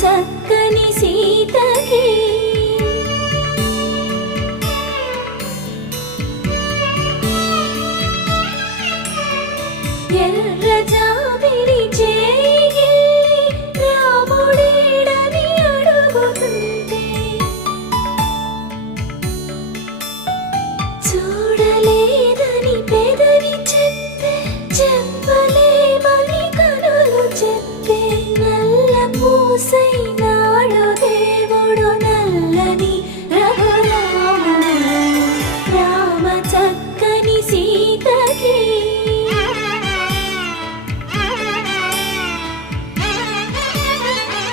చక్కని సీతకి ఎర్ర జాబిలి చేయి రాముడేడని అడుగుతుంటే చూడలేదని పెదవి చెప్పే చెప్పలేమని కనులు చెప్పే నల్ల పూసైన